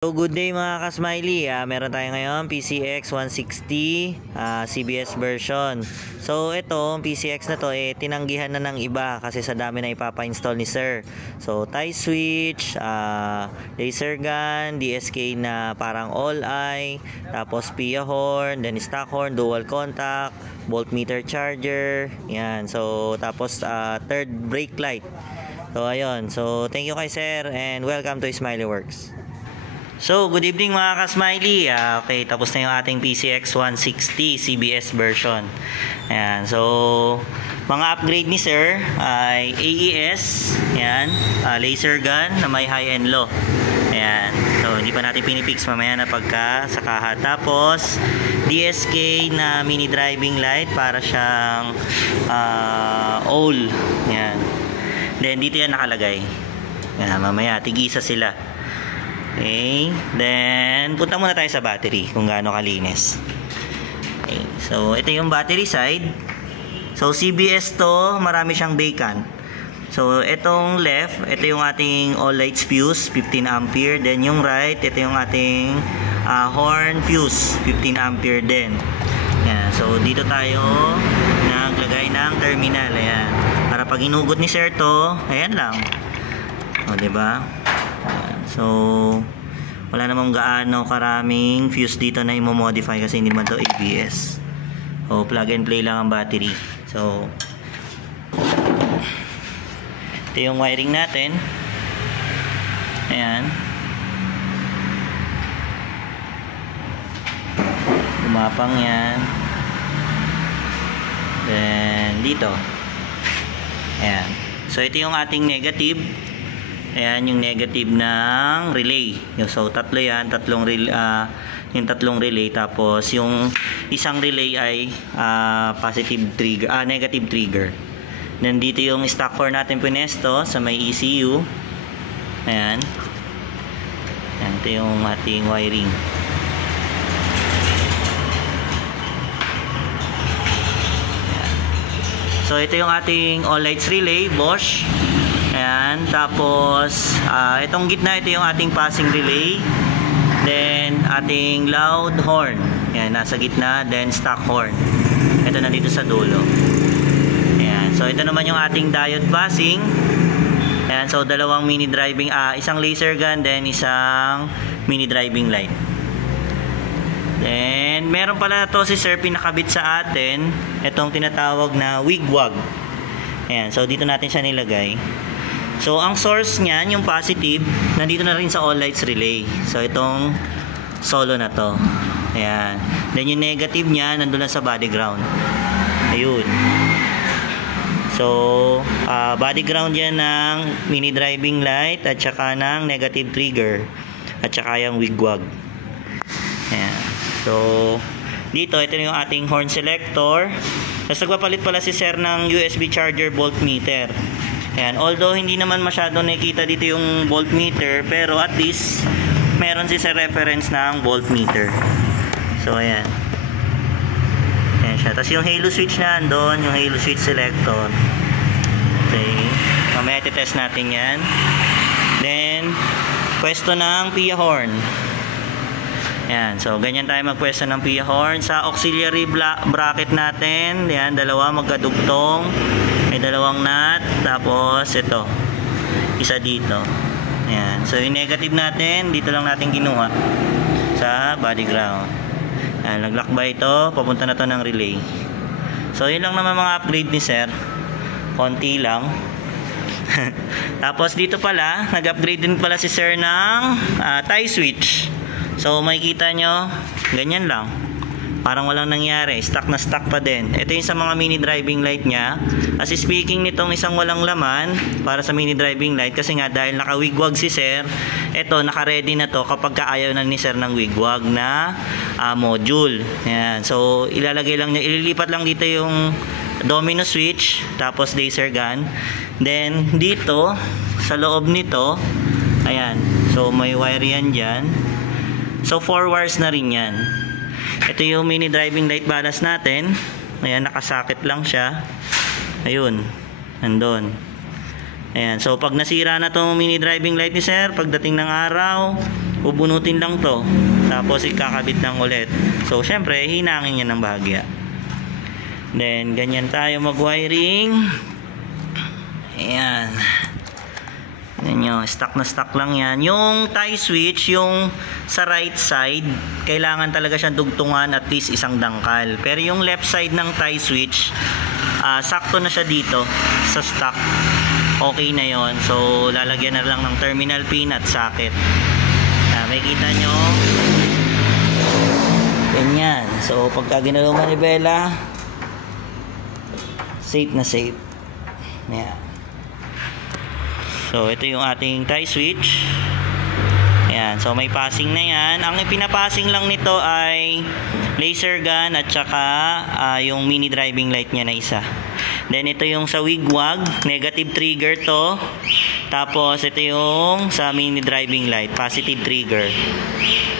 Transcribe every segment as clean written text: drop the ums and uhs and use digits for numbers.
So good day mga ka-smiley, meron tayo ngayon PCX 160 CBS version. So ito, PCX na to tinanggihan na ng iba kasi sa dami na ipapa-install ni sir. So tie switch, laser gun, DSK na parang all eye, tapos PIA horn, then stock horn, dual contact, voltmeter charger, yan. So tapos third brake light. So ayun, so thank you kay sir and welcome to Smiley Works. So, good evening mga ka-smiley. Okay, tapos na yung ating PCX 160 CBS version. Ayan, so mga upgrade ni sir ay AES, ayan, laser gun na may high and low. Ayan, so hindi pa natin pinipix, mamaya na pagka sakahan. Tapos DSK na mini driving light para siyang all. Ayan. Then dito yan nakalagay. Ayan, mamaya tig-isa sila. Okay, then punta muna tayo sa battery kung gaano kalinis. Okay, so ito yung battery side. So CBS to, marami siyang vacant. So itong left, ito yung ating all lights fuse 15 ampere. Then yung right, ito yung ating horn fuse 15 ampere din. Yan, so dito tayo naglagay ng terminal. Ayan, para pag inugot ni sir to, ayan lang. O, diba? So, wala namang gaano karaming fuse dito na i-modify kasi hindi naman to ABS. So, plug and play lang ang battery. So, ito yung wiring natin. Ayan. Lumapang yan. Then, dito. Ayan. So, ito yung ating negative. Ayan yung negative ng relay. So tatlo yan, yung tatlong relay, tapos yung isang relay ay positive trigger, negative trigger. Then dito yung stock core natin pinesto sa may ECU. Ayan. Ayan, ito yung ating wiring. Ayan. So ito yung ating all lights relay, Bosch. Ayan, tapos itong gitna, ito yung ating passing relay. Then ating loud horn. Ayan, nasa gitna. Then stock horn. Ito na dito sa dulo. Ayan, so ito naman yung ating diode passing. Ayan, so dalawang mini driving, isang laser gun, then isang mini driving light. Then meron pala to si sir pinakabit sa atin, itong tinatawag na wigwag. Ayan, so dito natin siya nilagay. So, ang source niyan, yung positive, nandito na rin sa all lights relay. So, itong solo na to. Ayan. Then, yung negative niya, nandun lang sa body ground. Ayun. So, body ground yan ng mini driving light at saka ng negative trigger. At saka yung wigwag. Ayan. So, dito, ito yung ating horn selector. Tapos, nagpapalit pala si sir ng USB charger voltmeter. Ayan, although hindi naman masyado nakikita dito yung voltmeter, pero at least meron siya reference ng voltmeter. So ayan. Ayan siya. Tapos yung halo switch na andun, yung halo switch selector. Okay. Mamaya titest natin yan. Then, pwesto ng PIA horn. Ayan, so ganyan tayo magpwesto ng PIA horn. Sa auxiliary bracket natin, ayan, dalawa magkadugtong. May dalawang nut, tapos ito, isa dito. Ayan. So yung negative natin, dito lang natin kinuha sa body ground. Ayan, naglakbay ito, papunta na to ng relay. So yun lang naman mga upgrade ni sir. Konti lang. Tapos dito pala, nag-upgrade din pala si sir ng tie switch. So makikita nyo, ganyan lang. Parang walang nangyari, stock na stock pa din. Ito yung sa mga mini driving light niya. Kasi speaking nitong isang walang laman para sa mini driving light, kasi nga dahil naka-wigwag si sir, ito naka-ready na to kapag kaayaw na ni sir ng wigwag na module. Ayan. So ilalagay lang niya, ililipat lang dito yung domino switch, tapos laser gun. Then dito sa loob nito, ayan. So may wire yan dyan. So 4 wires na rin yan. Ito yung mini driving light ballast natin. Ayan, nakasakit lang siya. Ayun, nandun. Ayan, so pag nasira na itong mini driving light ni sir, pagdating ng araw, bubunutin lang to, tapos ikakabit lang ulit. So syempre hinangin niya ng bahagya. Then ganyan tayo mag-wiring. Ayan. Yan yun, stock na stock lang yan. Yung tie switch, yung sa right side, kailangan talaga siyang dugtungan at least isang dangkal. Pero yung left side ng tie switch, sakto na siya dito sa stock. Okay na yon. So lalagyan na lang ng terminal pin at socket. May kita nyo. Ganyan. So pagka ginalaw manibela, safe na safe. Ayan. So ito yung ating tie switch. Ayan, so may passing na yan. Ang ipinapassing lang nito ay laser gun at saka yung mini driving light niya na isa. Then ito yung sa wigwag, negative trigger to. Tapos ito yung sa mini driving light, positive trigger.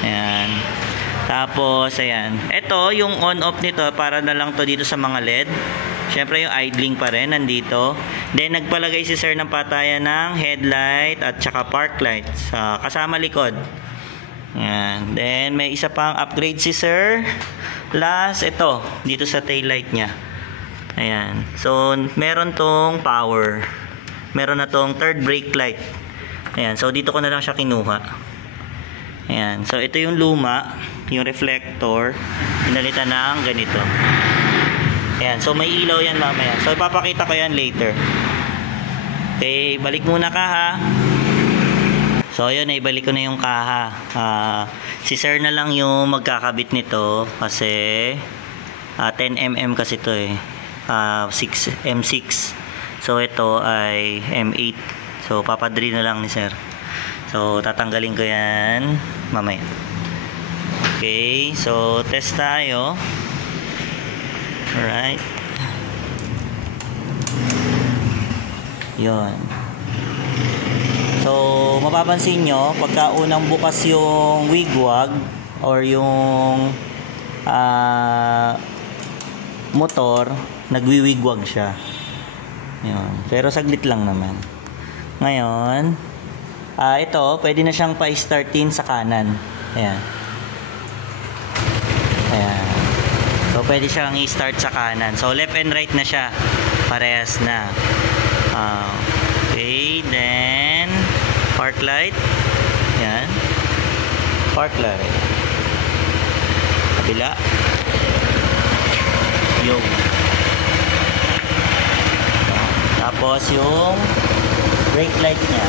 Ayan. Tapos ayan, ito yung on off nito para na lang to dito sa mga LED. Syempre yung idling pa rin nandito. Then nagpalagay si sir ng patayan ng headlight at saka park light kasama likod. Ayan. Then may isa pang upgrade si sir. Last ito dito sa tail light niya. Ayan. So meron tong power. Meron na tong third brake light. Ayan. So dito ko na lang siya kinuha. Ayan. So ito yung luma, yung reflector, pinalitan ng ganito. Ayan, so may ilaw yan mamaya. So ipapakita ko yan later. Okay, balik muna kaha. So ayun, naibalik ko na yung kaha. Si sir na lang yung magkakabit nito kasi 10mm kasi to eh. 6M6. So ito ay M8. So papadri na lang ni sir. So tatanggalin ko yan mamaya. Okay, so test tayo. Alright. Yun. So, mapapansin nyo, pagka unang bukas yung wigwag or yung motor, nagwiwigwag siya. Yun. Pero saglit lang naman. Ngayon, ito, pwede na siyang pa-startin sa kanan. Ayan. Ayan. So pwede siyang i-start sa kanan. So left and right na siya. Parehas na. Okay, then park light. Yan. Park light. Kabila. Yung. Tapos yung brake light niya.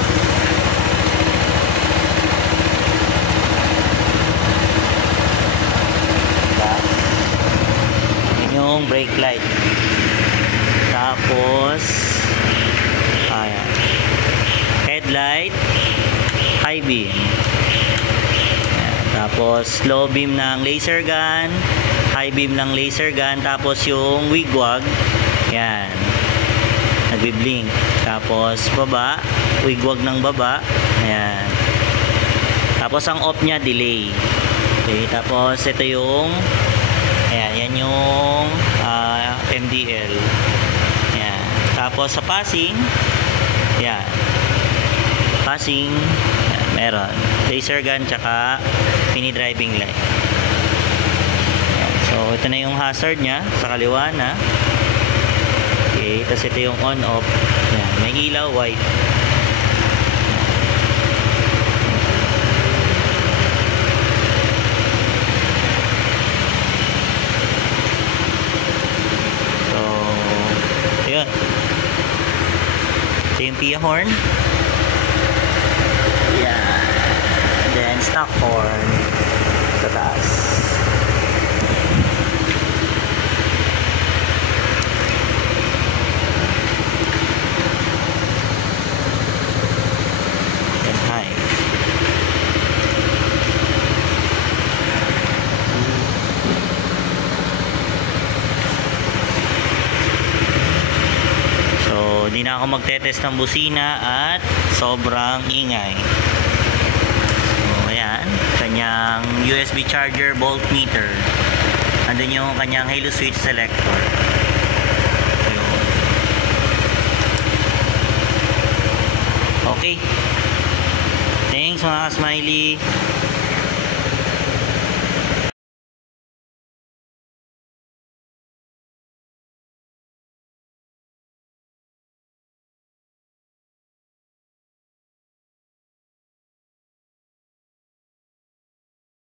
Yung brake light. Tapos ayan, headlight, high beam. Ayan. Tapos low beam ng laser gun, high beam ng laser gun. Tapos yung wigwag, yan, nagbi-blink. Tapos baba, wigwag ng baba, ayan. Tapos ang off nya delay. Okay, tapos ito yung ayan, yan yung MDL. Ayan. Tapos sa passing, yan. Passing, yan, meron. Laser gun, tsaka mini driving light. Ayan. So, ito na yung hazard nya, sa kaliwa na. Okay, tapos ito yung on-off. Ayan, may ilaw, white. Ito yung PIA horn. Yeah. Then stock horn sa taas. Then high. Hindi na ako magte-test ng busina at sobrang ingay. So, ayan. Kanyang USB charger voltmeter. Andun yung kanyang halo switch selector. Ayun. Okay. Thanks mga ka-smiley.